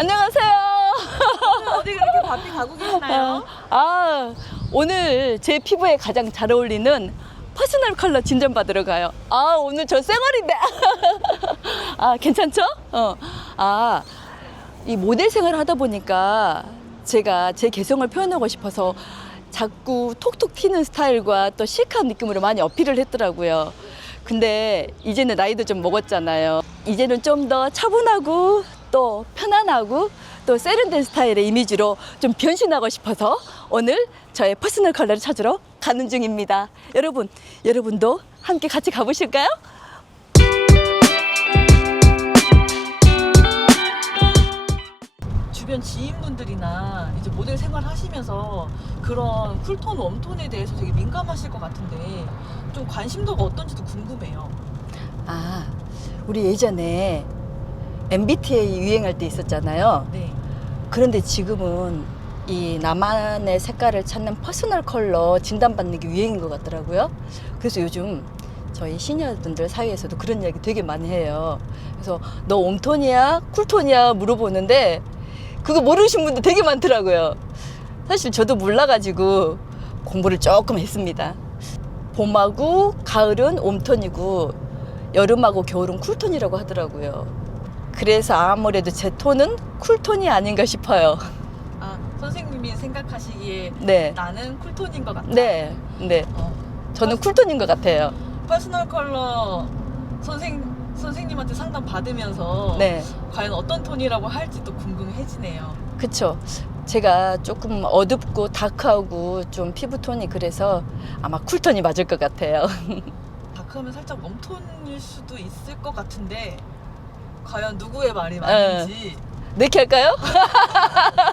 안녕하세요. 어디 그렇게 바삐 가고 계시나요? 오늘 제 피부에 가장 잘 어울리는 퍼스널 컬러 진단 받으러 가요. 오늘 저 쌩얼인데. 괜찮죠? 이 모델 생활을 하다 보니까 제가 제 개성을 표현하고 싶어서 자꾸 톡톡 튀는 스타일과 또 시크한 느낌으로 많이 어필을 했더라고요. 근데 이제는 나이도 좀 먹었잖아요. 이제는 좀 더 차분하고 또 편안하고 또 세련된 스타일의 이미지로 좀 변신하고 싶어서 오늘 저의 퍼스널 컬러를 찾으러 가는 중입니다. 여러분도 함께 같이 가보실까요? 주변 지인분들이나 이제 모델 생활 하시면서 그런 쿨톤, 웜톤에 대해서 되게 민감하실 것 같은데 좀 관심도가 어떤지도 궁금해요. 우리 예전에 MBTI 유행할 때 있었잖아요. 네. 그런데 지금은 이 나만의 색깔을 찾는 퍼스널 컬러 진단받는 게 유행인 것 같더라고요. 그래서 요즘 저희 시니어분들 사이에서도 그런 이야기 되게 많이 해요. 그래서 너 웜톤이야? 쿨톤이야? 물어보는데 그거 모르시는 분들 되게 많더라고요. 사실 저도 몰라가지고 공부를 조금 했습니다. 봄하고 가을은 웜톤이고 여름하고 겨울은 쿨톤이라고 하더라고요. 그래서 아무래도 제 톤은 쿨톤이 아닌가 싶어요. 선생님이 생각하시기에 네. 나는 쿨톤인 것 같다. 네. 저는 쿨톤인 것 같아요. 퍼스널 컬러 선생님한테 상담 받으면서 네. 과연 어떤 톤이라고 할지도 궁금해지네요. 그쵸. 제가 조금 어둡고 다크하고 좀 피부톤이 그래서 아마 쿨톤이 맞을 것 같아요. 다크하면 살짝 웜톤일 수도 있을 것 같은데 과연 누구의 말이 맞는지 내기 할까요?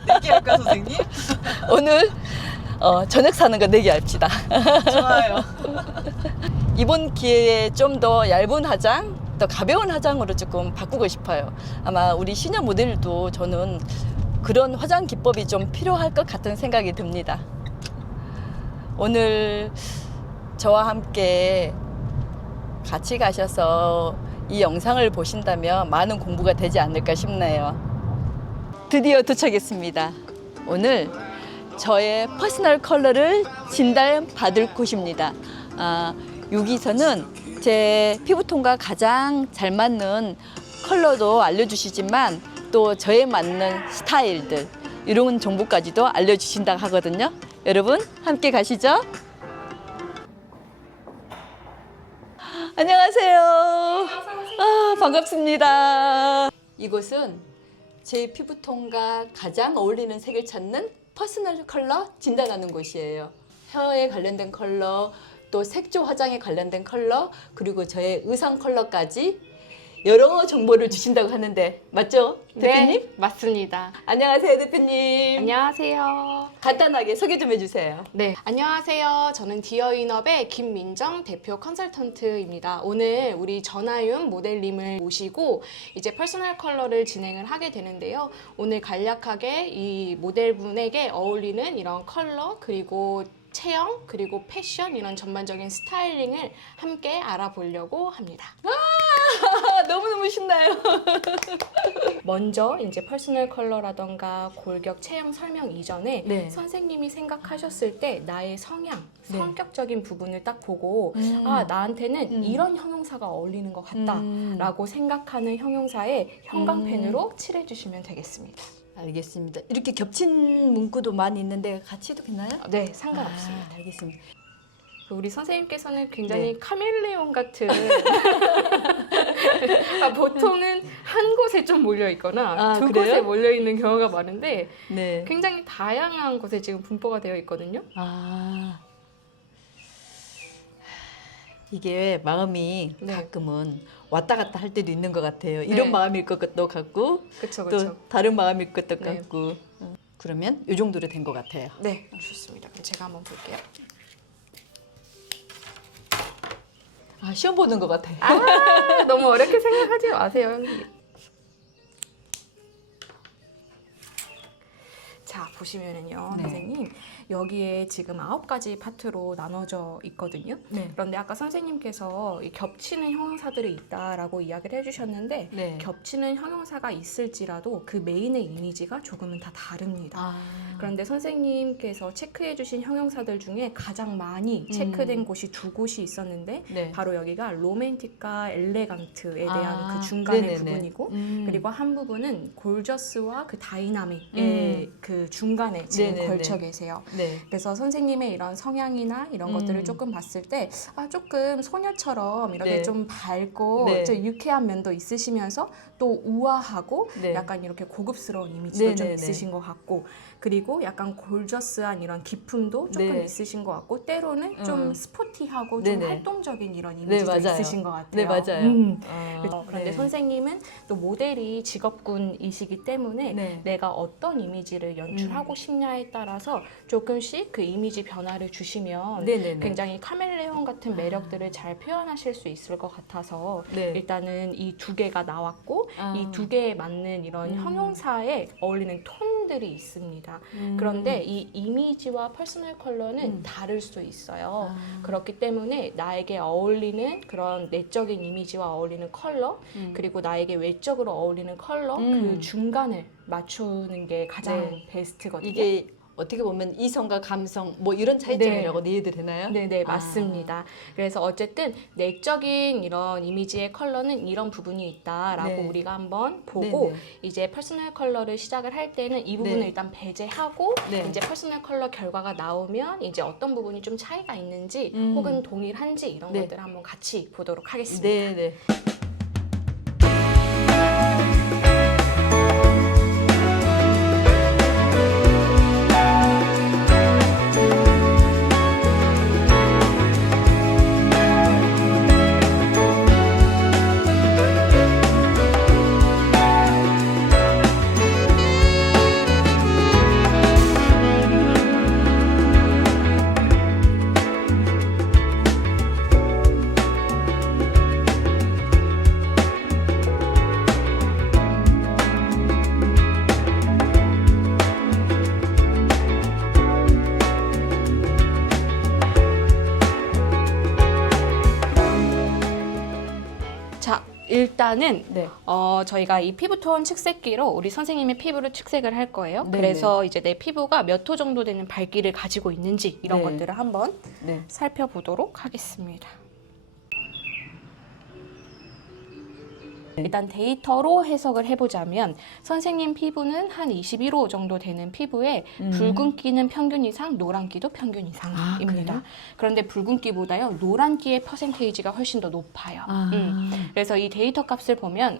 내기할까 선생님? 오늘 저녁 사는 거 내기 합시다. 좋아요. 이번 기회에 좀 더 얇은 화장, 더 가벼운 화장으로 조금 바꾸고 싶어요. 아마 우리 시니어 모델도 저는 그런 화장 기법이 좀 필요할 것 같은 생각이 듭니다. 오늘 저와 함께 같이 가셔서 이 영상을 보신다면 많은 공부가 되지 않을까 싶네요. 드디어 도착했습니다. 오늘 저의 퍼스널 컬러를 진단받을 곳입니다. 여기서는 제 피부톤과 가장 잘 맞는 컬러도 알려주시지만 또 저에 맞는 스타일들 이런 정보까지도 알려주신다고 하거든요. 여러분 함께 가시죠. 안녕하세요. 반갑습니다. 이곳은 제 피부톤과 가장 어울리는 색을 찾는 퍼스널 컬러 진단하는 곳이에요. 헤어에 관련된 컬러, 또 색조 화장에 관련된 컬러, 그리고 저의 의상 컬러까지 여러 정보를 주신다고 하는데 맞죠? 대표님? 네, 맞습니다. 안녕하세요, 대표님. 안녕하세요. 간단하게 소개 좀 해주세요. 네, 안녕하세요. 저는 디어인업의 김민정 대표 컨설턴트입니다. 오늘 우리 전하윤 모델님을 모시고 이제 퍼스널 컬러를 진행을 하게 되는데요. 오늘 간략하게 이 모델분에게 어울리는 이런 컬러 그리고 체형 그리고 패션 이런 전반적인 스타일링을 함께 알아보려고 합니다. 너무너무 신나요. 먼저 이제 퍼스널 컬러라던가 골격 체형 설명 이전에 네. 선생님이 생각하셨을 때 나의 성향, 네. 성격적인 부분을 딱 보고 나한테는 이런 형용사가 어울리는 것 같다 라고 생각하는 형용사에 형광펜으로 칠해주시면 되겠습니다. 알겠습니다. 이렇게 겹친 문구도 많이 있는데 같이 해도 되나요? 네, 상관없습니다. 알겠습니다. 우리 선생님께서는 굉장히 네. 카멜레온 같은 보통은 한 곳에 좀 몰려 있거나 두 그래요? 곳에 몰려 있는 경우가 많은데 네. 굉장히 다양한 곳에 지금 분포가 되어 있거든요. 이게 마음이 네. 가끔은 왔다 갔다 할 때도 있는 것 같아요. 이런 네. 마음일 것도 같고 그렇죠, 또 그렇죠. 다른 마음일 것도 네. 같고 그러면 이 정도로 된 것 같아요. 네, 좋습니다. 그럼 제가 한번 볼게요. 시험 보는 것 같아요. 너무 어렵게 생각하지 마세요, 형님. 자, 보시면은요, 네. 선생님, 여기에 지금 9가지 파트로 나눠져 있거든요. 네. 그런데 아까 선생님께서 이 겹치는 형용사들이 있다라고 이야기를 해주셨는데, 네. 겹치는 형용사가 있을지라도 그 메인의 이미지가 조금은 다 다릅니다. 아. 그런데 선생님께서 체크해주신 형용사들 중에 가장 많이 체크된 곳이 2곳이 있었는데, 네. 바로 여기가 로맨틱과 엘레강트에 대한 아, 그 중간의 네네네. 부분이고, 그리고 한 부분은 골저스와 그 다이나믹의 그 중간에 지금 네네네. 걸쳐 계세요. 네. 그래서 선생님의 이런 성향이나 이런 것들을 조금 봤을 때, 조금 소녀처럼 이렇게 네. 좀 밝고 네. 좀 유쾌한 면도 있으시면서 또 우아하고 네. 약간 이렇게 고급스러운 이미지도 좀 네네네. 있으신 것 같고, 그리고 약간 골저스한 이런 기품도 조금 네. 있으신 것 같고, 때로는 좀 스포티하고 좀 네네. 활동적인 이런 네, 이미지도 맞아요. 있으신 것 같아요. 네, 맞아요. 그런데 네. 선생님은 또 모델이 직업군이시기 때문에 네. 내가 어떤 이미지를 연출하고 싶냐에 따라서 조금씩 그 이미지 변화를 주시면 네네네. 굉장히 카멜레온 같은 매력들을 잘 표현하실 수 있을 것 같아서 네. 일단은 이 2개가 나왔고 이 2개에 맞는 이런 형용사에 어울리는 톤들이 있습니다. 그런데 이 이미지와 퍼스널 컬러는 다를 수 있어요. 그렇기 때문에 나에게 어울리는 그런 내적인 이미지와 어울리는 컬러, 그리고 나에게 외적으로 어울리는 컬러, 그 중간을 맞추는 게 가장 네. 베스트거든요. 이게 어떻게 보면 이성과 감성 뭐 이런 차이점이라고 이해도 되나요? 네네, 맞습니다. 그래서 어쨌든 내적인 이런 이미지의 컬러는 이런 부분이 있다라고 네. 우리가 한번 보고, 네네. 이제 퍼스널 컬러를 시작을 할 때는 이 부분을 네. 일단 배제하고 네. 이제 퍼스널 컬러 결과가 나오면 이제 어떤 부분이 좀 차이가 있는지 혹은 동일한지 이런 네. 것들을 한번 같이 보도록 하겠습니다. 네네. 자, 일단은 네. 저희가 이 피부톤 측색기로 우리 선생님의 피부를 측색을 할 거예요. 네네. 그래서 이제 내 피부가 몇 호 정도 되는 밝기를 가지고 있는지 이런 네. 것들을 한번 네. 살펴보도록 하겠습니다. 일단 데이터로 해석을 해보자면 선생님 피부는 한 21호 정도 되는 피부에 붉은기는 평균 이상, 노란기도 평균 이상입니다. 그래요? 그런데 붉은기보다요 노란기의 퍼센테이지가 훨씬 더 높아요. 그래서 이 데이터 값을 보면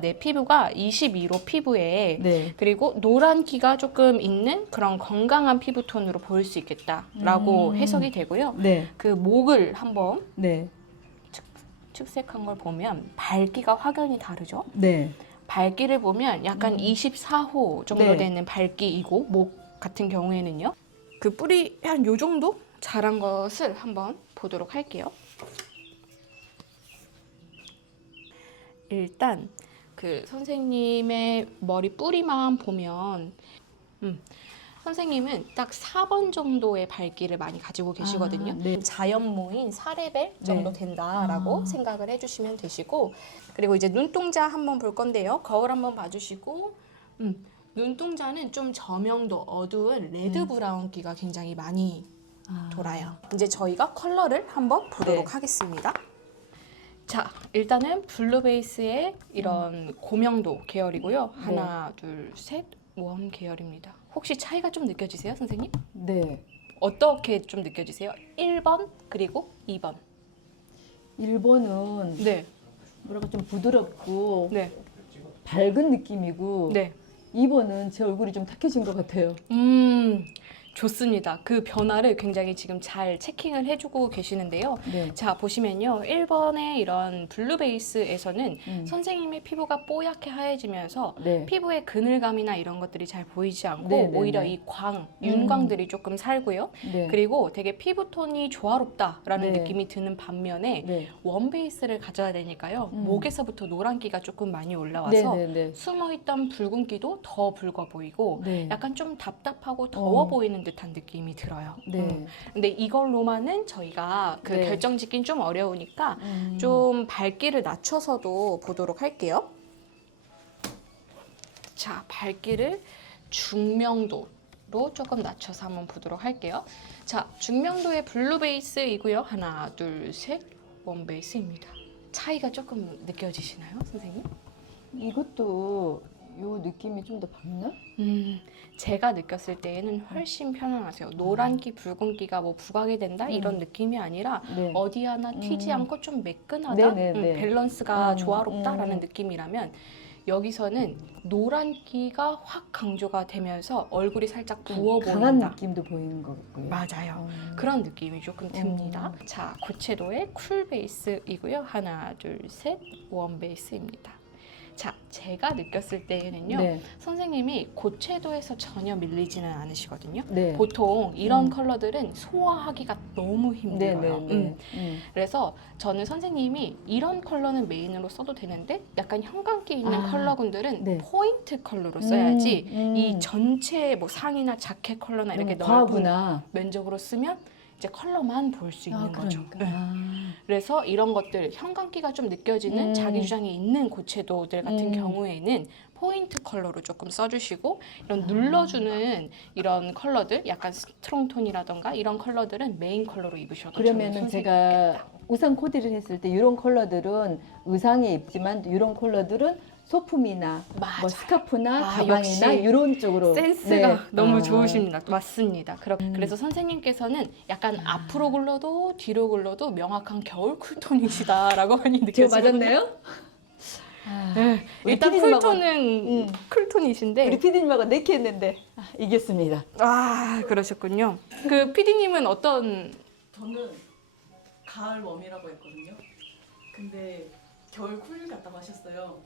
내 피부가 21호 피부에 네. 그리고 노란기가 조금 있는 그런 건강한 피부톤으로 보일 수 있겠다라고 해석이 되고요. 네. 그 목을 한번 네. 측색한 걸 보면 밝기가 확연히 다르죠. 네. 밝기를 보면 약간 24호 정도 네. 되는 밝기이고 목 같은 경우에는요. 그 뿔이 한 요 정도 자란 것을 한번 보도록 할게요. 일단 그 선생님의 머리 뿌리만 보면 선생님은 딱 4번 정도의 밝기를 많이 가지고 계시거든요. 네. 자연모인 4레벨 정도 네. 된다라고 생각을 해주시면 되시고, 그리고 이제 눈동자 한번 볼 건데요. 거울 한번 봐주시고, 눈동자는 좀 저명도 어두운 레드 브라운기가 굉장히 많이 돌아요. 이제 저희가 컬러를 한번 보도록 네. 하겠습니다. 자, 일단은 블루 베이스의 이런 고명도 계열이고요. 하나, 둘, 셋, 웜 계열입니다. 혹시 차이가 좀 느껴지세요, 선생님? 네. 어떻게 좀 느껴지세요? 1번 그리고 2번. 1번은 네. 뭐랄까 좀 부드럽고 네. 밝은 느낌이고 네. 2번은 제 얼굴이 좀 탁해진 것 같아요. 좋습니다. 그 변화를 굉장히 지금 잘 체킹을 해주고 계시는데요. 네. 자, 보시면요. 1번의 이런 블루 베이스에서는 선생님의 피부가 뽀얗게 하얘지면서 네. 피부의 그늘감이나 이런 것들이 잘 보이지 않고 네, 네, 오히려 네. 이 윤광들이 조금 살고요. 네. 그리고 되게 피부톤이 조화롭다라는 네. 느낌이 드는 반면에 네. 원 베이스를 가져야 되니까요. 목에서부터 노란기가 조금 많이 네, 올라와서 네, 네. 숨어있던 붉은기도 더 붉어 보이고 네. 약간 좀 답답하고 더워 어. 보이는 듯한 느낌이 들어요. 네. 근데 이걸로만은 저희가 그 네. 결정 짓긴 좀 어려우니까 좀 밝기를 낮춰서도 보도록 할게요. 자, 밝기를 중명도로 조금 낮춰서 한번 보도록 할게요. 자, 중명도의 블루 베이스이고요. 하나, 둘, 셋, 원 베이스입니다. 차이가 조금 느껴지시나요, 선생님? 이것도 요 느낌이 좀 더 밝나? 제가 느꼈을 때에는 훨씬 편안하세요. 노란기, 붉은기가 뭐 부각이 된다 이런 느낌이 아니라 네. 어디 하나 튀지 않고 좀 매끈하다, 네네네. 밸런스가 조화롭다라는 느낌이라면 여기서는 노란기가 확 강조가 되면서 얼굴이 살짝 부어 강한 보인다. 느낌도 보이는 것 같고요. 맞아요. 그런 느낌이 조금 듭니다. 자, 고채도의 쿨 베이스이고요. 하나, 둘, 셋, 원 베이스입니다. 자, 제가 느꼈을 때에는요. 네. 선생님이 고채도에서 전혀 밀리지는 않으시거든요. 네. 보통 이런 컬러들은 소화하기가 너무 힘들어요. 네네네. 그래서 저는 선생님이 이런 컬러는 메인으로 써도 되는데 약간 형광기 있는 아, 컬러군들은 네. 포인트 컬러로 써야지 음. 이 전체 뭐 상의나 자켓 컬러나 이렇게 넓은 과하구나. 면적으로 쓰면 이제 컬러만 볼 수 있는 거죠. 네. 아. 그래서 이런 것들 형광기가 좀 느껴지는 자기 주장이 있는 고채도들 같은 경우에는 포인트 컬러로 조금 써주시고 이런 눌러주는 이런 컬러들 약간 스트롱 톤이라던가 이런 컬러들은 메인 컬러로 입으셔도 그러면은 저는 제가 의상 코디를 했을 때 이런 컬러들은 의상에 입지만 이런 컬러들은 소품이나 맞아요. 뭐 스카프나 아, 가방이나 역시 이런 쪽으로 센스가 네. 너무 아. 좋으십니다. 맞습니다. 그래서 선생님께서는 약간 앞으로 굴러도 뒤로 굴러도 명확한 겨울 쿨톤이시다라고 많이 제가 느껴지거든요. 맞았나요? 아, 네, 우리 일단 피디님하고- 쿨톤은 쿨톤이신데 우리 피디님하고 내키했는데 이겼습니다. 아, 그러셨군요. 그 PD님은 어떤 저는 가을 웜이라고 했거든요. 근데 겨울 쿨 같다고 하셨어요.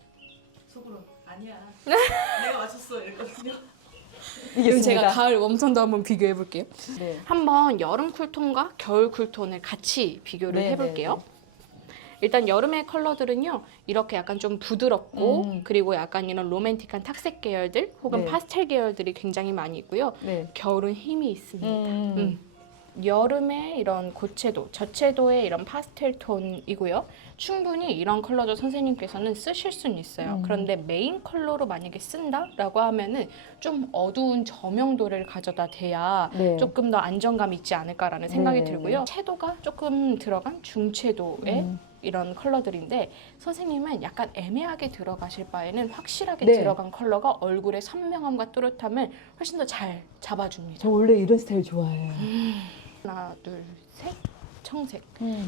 속으로 아니야. 내가 맞췄어 이랬거든요. 그럼 이겼습니다. 제가 가을 웜톤도 한번 비교해 볼게요. 네. 한번 여름 쿨톤과 겨울 쿨톤을 같이 비교를 네, 해볼게요. 일단 여름의 컬러들은요 이렇게 약간 좀 부드럽고 그리고 약간 이런 로맨틱한 탁색 계열들 혹은 네. 파스텔 계열들이 굉장히 많이 있고요. 네. 겨울은 힘이 있습니다. 여름에 이런 고채도, 저채도의 이런 파스텔 톤이고요. 충분히 이런 컬러도 선생님께서는 쓰실 수는 있어요. 그런데 메인 컬러로 만약에 쓴다라고 하면은 좀 어두운 저명도를 가져다 대야 네. 조금 더 안정감 있지 않을까라는 생각이 네네네. 들고요. 채도가 조금 들어간 중채도의 이런 컬러들인데 선생님은 약간 애매하게 들어가실 바에는 확실하게 네. 들어간 컬러가 얼굴의 선명함과 또렷함을 훨씬 더 잘 잡아줍니다. 저 원래 이런 스타일 좋아해요. 하나, 둘, 셋. 청색.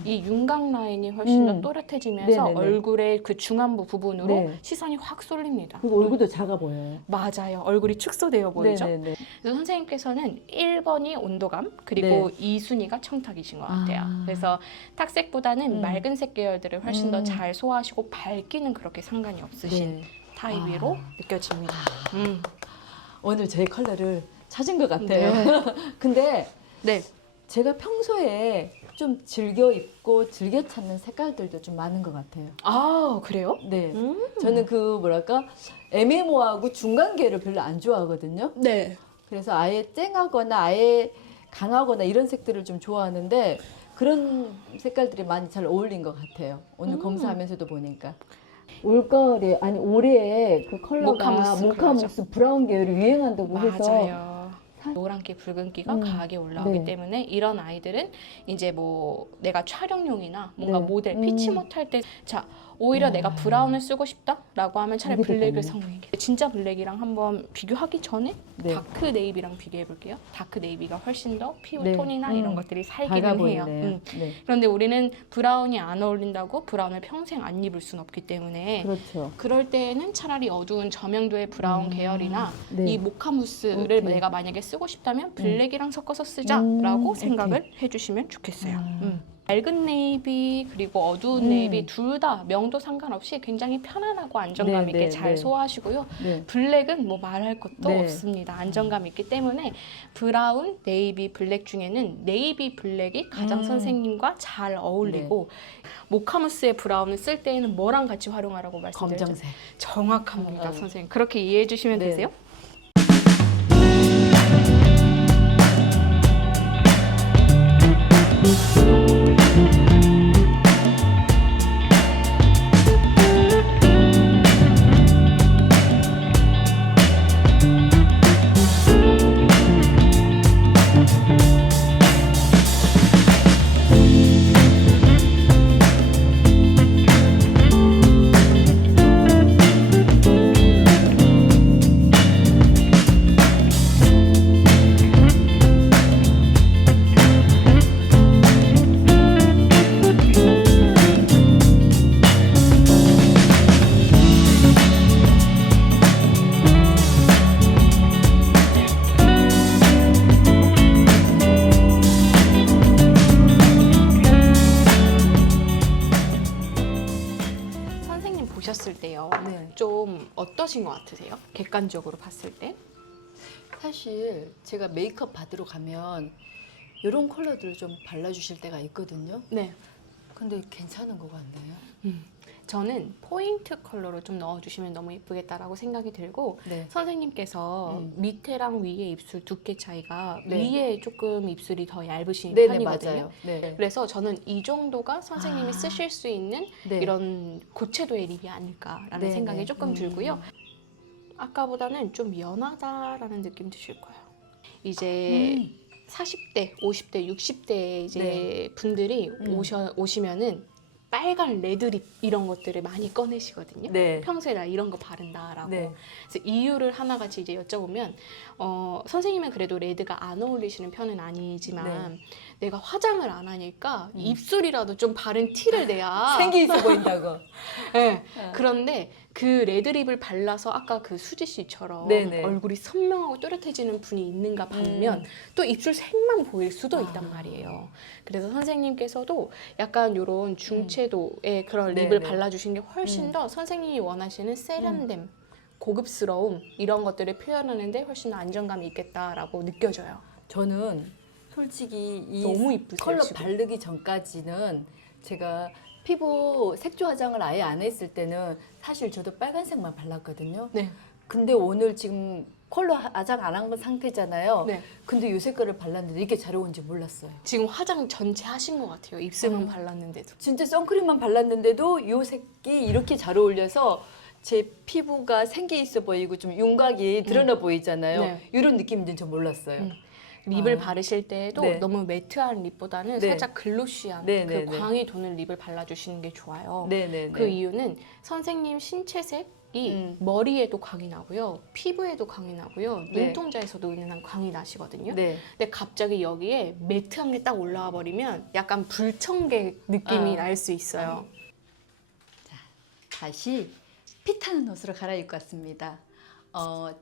이 윤곽 라인이 훨씬 더 또렷해지면서 네네네. 얼굴의 그 중안부 부분으로 네. 시선이 확 쏠립니다. 그리고 얼굴도 작아 보여요. 맞아요. 얼굴이 축소되어 보이죠? 네네네. 그래서 선생님께서는 1번이 온도감, 그리고 네. 2순위가 청탁이신 것 같아요. 아. 그래서 탁색보다는 맑은 색 계열들을 훨씬 더 잘 소화하시고 밝기는 그렇게 상관이 없으신 네. 타입으로 느껴집니다. 오늘 제 컬러를 찾은 것 같아요. 근데 네. 제가 평소에 좀 즐겨 입고 즐겨 찾는 색깔들도 좀 많은 것 같아요. 아, 그래요? 네. 저는 그 뭐랄까 애매모호하고 중간계를 별로 안 좋아하거든요. 네. 그래서 아예 쨍하거나 아예 강하거나 이런 색들을 좀 좋아하는데 그런 색깔들이 많이 잘 어울린 것 같아요. 오늘 검사하면서도 보니까. 올가을에 아니 올해 그 컬러가 모카무스 모카무스 브라운 계열이 유행한다고 해서 맞아요. 노란기, 붉은기가 강하게 올라오기 네. 때문에 이런 아이들은 이제 뭐 내가 촬영용이나 뭔가 네. 모델 피치 못할 때 자, 오히려 내가 브라운을 쓰고 싶다라고 하면 차라리 알게 블랙을 됐다네. 사용해. 진짜 블랙이랑 한번 비교하기 전에 네. 다크 네이비랑 비교해 볼게요. 다크 네이비가 훨씬 더 피부 네. 톤이나 이런 것들이 밝아 살기는 해요. 보이네요. 네. 그런데 우리는 브라운이 안 어울린다고 브라운을 평생 안 입을 순 없기 때문에 그렇죠. 그럴 때에는 차라리 어두운 저명도의 브라운 계열이나 네. 이 모카무스를 오케이. 내가 만약에 쓰고 싶다면 블랙이랑 섞어서 쓰자라고 오케이. 생각을 해주시면 좋겠어요. 맑은 네이비 그리고 어두운 네이비 둘 다 명도 상관없이 굉장히 편안하고 안정감 네, 있게 네, 잘 네. 소화하시고요. 네. 블랙은 뭐 말할 것도 네. 없습니다. 안정감 있기 때문에 브라운, 네이비, 블랙 중에는 네이비 블랙이 가장 선생님과 잘 어울리고 모카무스의 브라운을 쓸 때에는 뭐랑 같이 활용하라고 말씀드렸죠? 검정색. 정확합니다, 선생님. 그렇게 이해해 주시면 네. 되세요. 선생님 보셨을 때요. 네. 좀 어떠신 것 같으세요? 객관적으로 봤을 때? 사실 제가 메이크업 받으러 가면 이런 컬러들을 좀 발라주실 때가 있거든요. 네. 근데 괜찮은 것 같네요. 저는 포인트 컬러로 좀 넣어주시면 너무 예쁘겠다라고 생각이 들고 네. 선생님께서 밑에랑 위에 입술 두께 차이가 네. 위에 조금 입술이 더 얇으신 네네, 편이거든요. 맞아요. 네. 그래서 저는 이 정도가 선생님이 아. 쓰실 수 있는 네. 이런 고채도의 립이 아닐까라는 네네. 생각이 조금 들고요. 아까보다는 좀 연하다라는 느낌 드실 거예요. 이제 40대, 50대, 60대 이제 네. 분들이 오시면은 빨간 레드립 이런 것들을 많이 꺼내시거든요. 네. 평소에 나 이런 거 바른다라고. 네. 그래서 이유를 하나같이 이제 여쭤보면 선생님은 그래도 레드가 안 어울리시는 편은 아니지만 내가 화장을 안 하니까 입술이라도 좀 바른 티를 내야 생기 있어 보인다고. 네. 그런데 그 레드립을 발라서 아까 그 수지 씨처럼 네네. 얼굴이 선명하고 또렷해지는 분이 있는가 반면 또 입술 색만 보일 수도 있단 말이에요. 그래서 선생님께서도 약간 이런 중채도의 그런 립을 네네. 발라주신 게 훨씬 더 선생님이 원하시는 세련됨, 고급스러움 이런 것들을 표현하는데 훨씬 더 안정감이 있겠다라고 느껴져요. 저는 솔직히 이 너무 이쁘세요, 컬러 지금. 바르기 전까지는 제가 피부 색조 화장을 아예 안 했을 때는 사실 저도 빨간색만 발랐거든요. 네. 근데 오늘 지금 컬러 화장 안 한 상태잖아요. 네. 근데 이 색깔을 발랐는데 이렇게 잘 어울리는지 몰랐어요. 지금 화장 전체 하신 것 같아요. 입술만 발랐는데도. 진짜 선크림만 발랐는데도 이 색이 이렇게 잘 어울려서 제 피부가 생기 있어 보이고 좀 윤곽이 드러나 보이잖아요. 네. 이런 느낌인지는 전 몰랐어요. 립을 아. 바르실 때에도 네. 너무 매트한 립보다는 네. 살짝 글로시한 네, 그 네, 네. 광이 도는 립을 발라주시는 게 좋아요. 네네네. 그 이유는 선생님 신체색이 머리에도 광이 나고요. 피부에도 광이 나고요. 네. 눈동자에서도 은은한 광이 나시거든요. 네. 근데 갑자기 여기에 매트한 게 딱 올라와 버리면 약간 불청객 느낌이 날 수 있어요. 다시 핏하는 옷으로 갈아입고 왔습니다.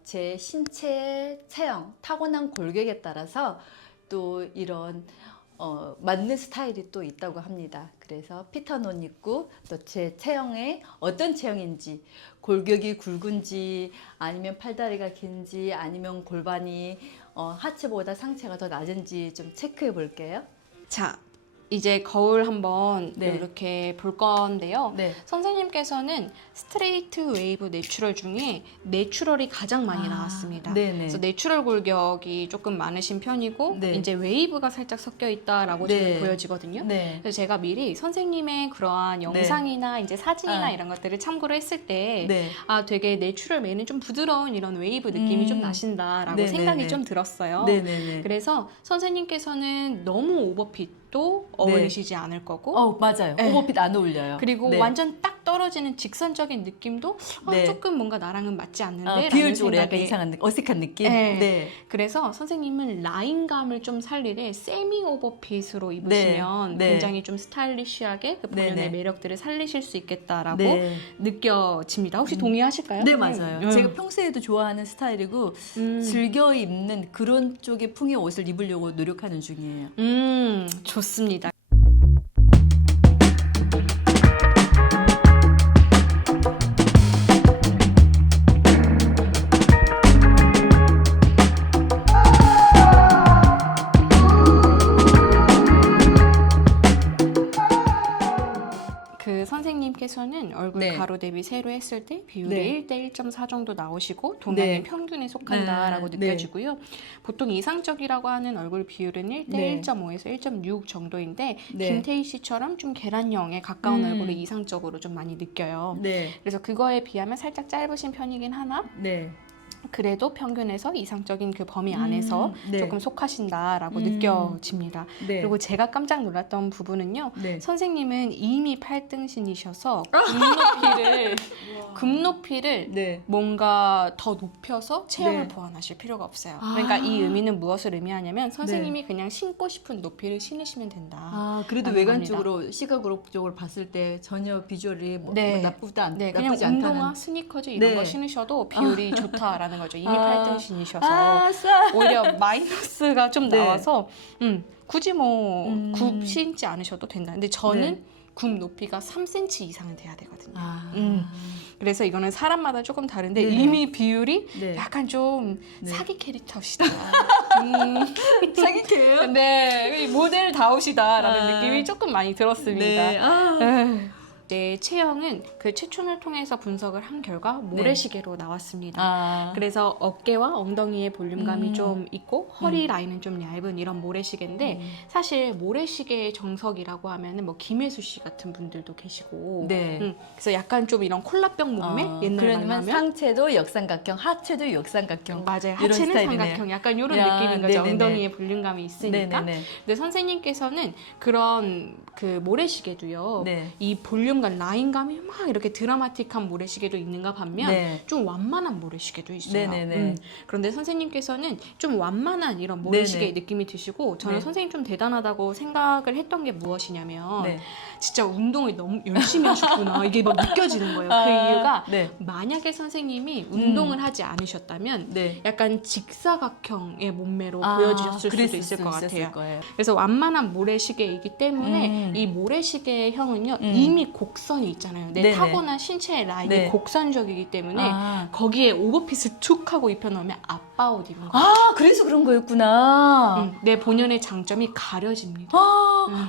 제 신체 체형, 타고난 골격에 따라서 또 이런 맞는 스타일이 또 있다고 합니다. 그래서 핏한 옷 입고 또 제 체형에 어떤 체형인지, 골격이 굵은지 아니면 팔다리가 긴지 아니면 골반이 하체보다 상체가 더 낮은지 좀 체크해 볼게요. 자, 이제 거울 한번 네. 이렇게 볼 건데요. 네. 선생님께서는 스트레이트 웨이브 내추럴 중에 내추럴이 가장 많이 나왔습니다. 네네. 그래서 내추럴 골격이 조금 많으신 편이고 네. 이제 웨이브가 살짝 섞여 있다라고 네. 저는 보여지거든요. 네. 그래서 제가 미리 선생님의 그러한 영상이나 이제 사진이나 아. 이런 것들을 참고를 했을 때 네. 아, 되게 내추럴 매는 좀 부드러운 이런 웨이브 느낌이 좀 나신다라고 네네네. 생각이 좀 들었어요. 네네네. 그래서 선생님께서는 너무 오버핏도 어울리시지 않을 거고 맞아요. 네. 오버핏 안 어울려요. 그리고 네. 완전 딱 떨어지는 직선적인 느낌도 네. 조금 뭔가 나랑은 맞지 않는데 비율적으로 라는 약간 생각에 이상한 어색한 느낌. 네. 네. 그래서 선생님은 라인감을 좀 살리되 세미 오버핏으로 입으시면 네. 굉장히 좀 스타일리시하게 그 본연의 네. 매력들을 살리실 수 있겠다라고 네. 느껴집니다. 혹시 동의하실까요? 네, 맞아요. 음. 제가 평소에도 좋아하는 스타일이고 즐겨 입는 그런 쪽의 풍의 옷을 입으려고 노력하는 중이에요. 좋습니다. 그 선생님께서는 얼굴 네. 가로 대비 세로 했을 때 비율이 네. 1대 1.4 정도 나오시고 동양의 네. 평균에 속한다라고 네. 느껴지고요. 보통 이상적이라고 하는 얼굴 비율은 1대 네. 1.5에서 1.6 정도인데 네. 김태희 씨처럼 좀 계란형에 가까운 얼굴을 이상적으로 좀 많이 느껴요. 네. 그래서 그거에 비하면 살짝 짧으신 편이긴 하나 네. 그래도 평균에서 이상적인 그 범위 안에서 네. 조금 속하신다라고 느껴집니다. 네. 그리고 제가 깜짝 놀랐던 부분은요. 네. 선생님은 이미 8등신이셔서 금높이를 네. 뭔가 더 높여서 체형을 네. 보완하실 필요가 없어요. 아. 그러니까 이 의미는 무엇을 의미하냐면 선생님이 그냥 신고 싶은 높이를 신으시면 된다. 아, 그래도 라는 외관적으로 시각적으로 봤을 때 전혀 비주얼이 뭐 네. 나쁘지 네, 그냥 나쁘지 운동화, 않다는. 스니커즈 이런 네. 거 신으셔도 비율이 좋다라는 거죠. 이미 아. 8등신이셔서. 싸. 오히려 마이너스가 좀 네. 나와서 굳이 뭐 음. 굽 신지 않으셔도 된다. 근데 저는 네. 굽 높이가 3cm 이상은 돼야 되거든요. 아. 그래서 이거는 사람마다 조금 다른데 네. 이미 비율이 네. 약간 좀 네. 사기 캐릭터시다. 사기캐요? 네, 모델다우시다라는 아. 느낌이 조금 많이 들었습니다. 네. 아. 제 체형은 그 최촌을 통해서 분석을 한 결과 모래시계로 나왔습니다. 아. 그래서 어깨와 엉덩이의 볼륨감이 음. 좀 있고 허리 라인은 좀 얇은 이런 모래시계인데 사실 모래시계의 정석이라고 하면은 뭐 김혜수 씨 같은 분들도 계시고 네. 그래서 약간 좀 이런 콜라병 몸매 옛날 그러면 말로 하면 상체도 역삼각형, 하체도 역삼각형. 맞아요. 이런 하체는 스타일이네요. 삼각형 약간 이런 야, 느낌인 거죠. 네네네. 엉덩이에 볼륨감이 있으니까. 네네네. 근데 선생님께서는 그런 그 모래시계도요. 네. 이 볼륨감, 라인감이 막 이렇게 드라마틱한 모래시계도 있는가 반면 네. 좀 완만한 모래시계도 있어요. 네네네. 그런데 선생님께서는 좀 완만한 이런 모래시계의 네네. 느낌이 드시고 저는 네. 선생님 좀 대단하다고 생각을 했던 게 무엇이냐면 네. 진짜 운동을 너무 열심히 하셨구나 이게 막 느껴지는 거예요. 그 아, 이유가 네. 만약에 선생님이 운동을 하지 않으셨다면 네. 약간 직사각형의 몸매로 아, 보여주셨을 수도 그랬을 있을 수 것 있었을 같아요. 거예요. 그래서 완만한 모래시계이기 때문에 이 모래시계형은요 이미 곡선이 있잖아요. 내 네네. 타고난 신체의 라인이 네. 곡선적이기 때문에 아. 거기에 오버핏을 툭 하고 입혀놓으면 아빠 옷 입은 거. 아, 그래서 그런 거였구나. 내 본연의 장점이 가려집니다. 아.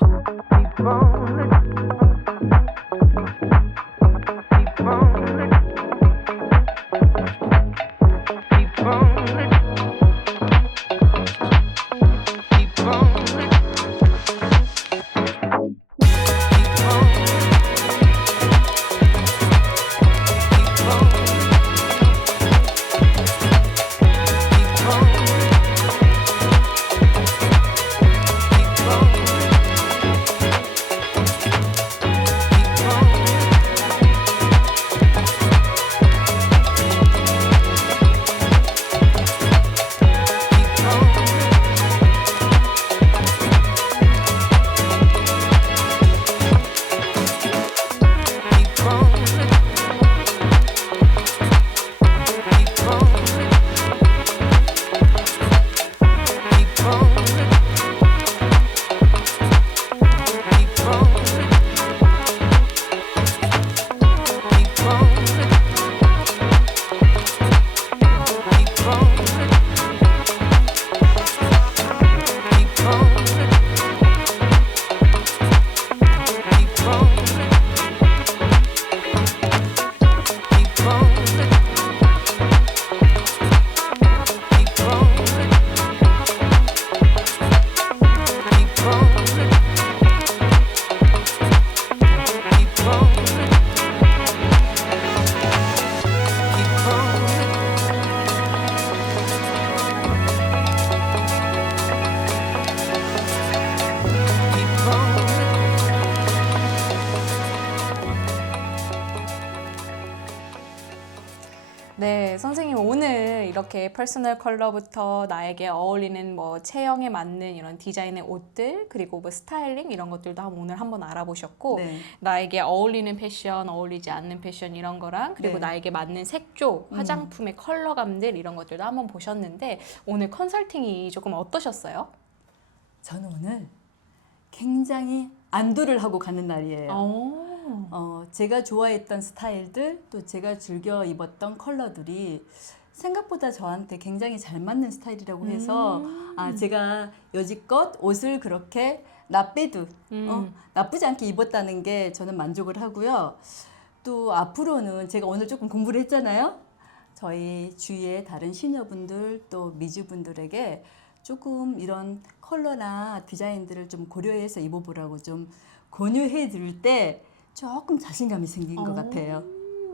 이렇게 퍼스널 컬러부터 나에게 어울리는 뭐 체형에 맞는 이런 디자인의 옷들, 그리고 뭐 스타일링 이런 것들도 오늘 한번 알아보셨고, 네. 나에게 어울리는 패션, 어울리지 않는 패션 이런 거랑, 그리고 네. 나에게 맞는 색조, 화장품의 컬러감들 이런 것들도 한번 보셨는데, 오늘 컨설팅이 조금 어떠셨어요? 저는 오늘 굉장히 안도를 하고 가는 날이에요. 제가 좋아했던 스타일들, 또 제가 즐겨 입었던 컬러들이 생각보다 저한테 굉장히 잘 맞는 스타일이라고 해서 제가 여지껏 옷을 그렇게 나빼도 나쁘지 않게 입었다는 게 저는 만족을 하고요. 또 앞으로는 제가 오늘 조금 공부를 했잖아요. 저희 주위의 다른 시녀분들 또 미주분들에게 조금 이런 컬러나 디자인들을 좀 고려해서 입어보라고 좀 권유해 드릴 때 조금 자신감이 생긴 것 같아요.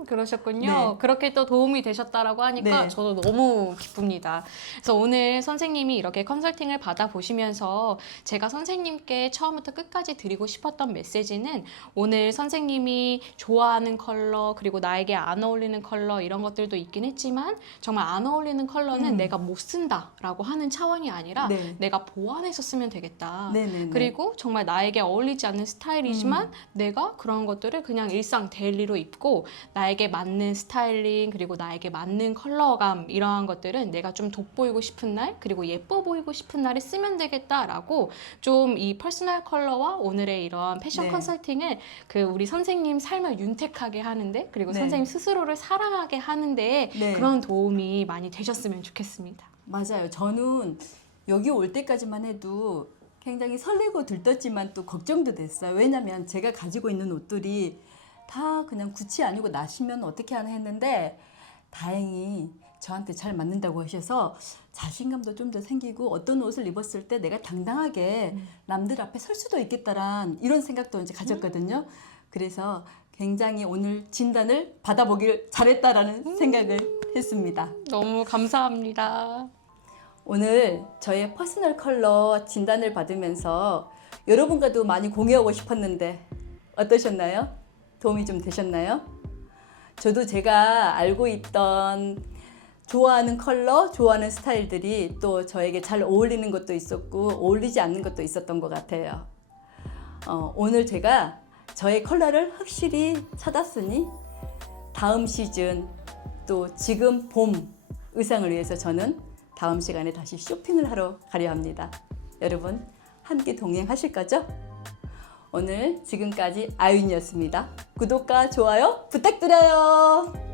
그러셨군요. 네. 그렇게 또 도움이 되셨다라고 하니까 네. 저도 너무 기쁩니다. 그래서 오늘 선생님이 이렇게 컨설팅을 받아보시면서 제가 선생님께 처음부터 끝까지 드리고 싶었던 메시지는, 오늘 선생님이 좋아하는 컬러, 그리고 나에게 안 어울리는 컬러 이런 것들도 있긴 했지만, 정말 안 어울리는 컬러는 내가 못 쓴다라고 하는 차원이 아니라 네. 내가 보완해서 쓰면 되겠다. 네네네. 그리고 정말 나에게 어울리지 않는 스타일이지만 내가 그런 것들을 그냥 일상 데일리로 입고, 나에게 맞는 스타일링, 그리고 나에게 맞는 컬러감 이러한 것들은 내가 좀 돋보이고 싶은 날, 그리고 예뻐 보이고 싶은 날에 쓰면 되겠다라고, 좀 이 퍼스널 컬러와 오늘의 이런 패션 네. 컨설팅을 그 우리 선생님 삶을 윤택하게 하는데, 그리고 네. 선생님 스스로를 사랑하게 하는데 네. 그런 도움이 많이 되셨으면 좋겠습니다. 맞아요. 저는 여기 올 때까지만 해도 굉장히 설레고 들떴지만 또 걱정도 됐어요. 왜냐면 제가 가지고 있는 옷들이 다 그냥 구찌 아니고 나시면 어떻게 하나 했는데, 다행히 저한테 잘 맞는다고 하셔서 자신감도 좀 더 생기고, 어떤 옷을 입었을 때 내가 당당하게 남들 앞에 설 수도 있겠다란 이런 생각도 이제 가졌거든요. 그래서 굉장히 오늘 진단을 받아보길 잘했다라는 생각을 했습니다. 너무 감사합니다. 오늘 저의 퍼스널 컬러 진단을 받으면서 여러분과도 많이 공유하고 싶었는데 어떠셨나요? 도움이 좀 되셨나요? 저도 제가 알고 있던 좋아하는 컬러, 좋아하는 스타일들이 또 저에게 잘 어울리는 것도 있었고 어울리지 않는 것도 있었던 것 같아요. 오늘 제가 저의 컬러를 확실히 찾았으니 다음 시즌 또 지금 봄 의상을 위해서 저는 다음 시간에 다시 쇼핑을 하러 가려 합니다. 여러분 함께 동행하실 거죠? 오늘 지금까지 아윤이었습니다. 구독과 좋아요 부탁드려요.